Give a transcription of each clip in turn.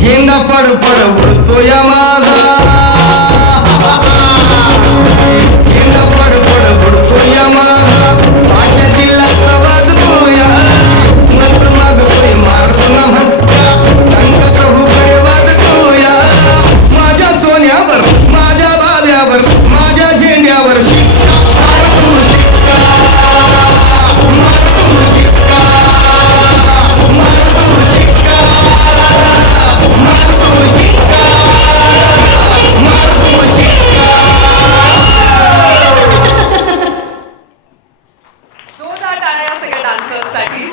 झेंडा पड पड उडतो या माझा, झेंडा पड पड उडतो या माझा, पाट्यातील वाजतोया मत माग पुढे मारतो ना म्हणत्या, रंग प्रभूकडे वाजतोया माझ्या सोन्यावर, माझ्या बाब्यावर, माझ्या झेंड्यावर शिक्का मार तू शिक्का, मार तू शिक्का, मार तू शिक्का, मार तू शिक्का, मार तू शिक्का. जोरदार टाळ्या या सगळ्या डान्सर्ससाठी.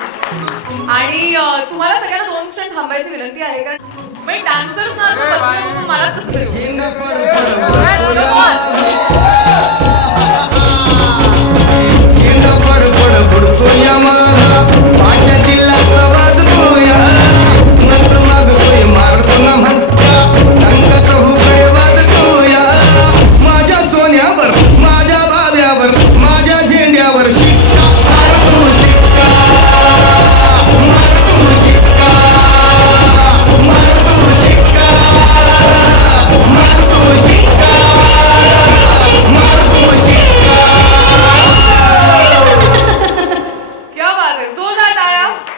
आणि तुम्हाला सगळ्यांना 2 क्षण थांबायची विनंती आहे, कारण म्हणजे डान्सर्स ना असं बसले म्हणून मलाच कसं तरी होतं. झेंडा पड पड उडतो या माझा, झेंडा पड पड उडतो या माझा,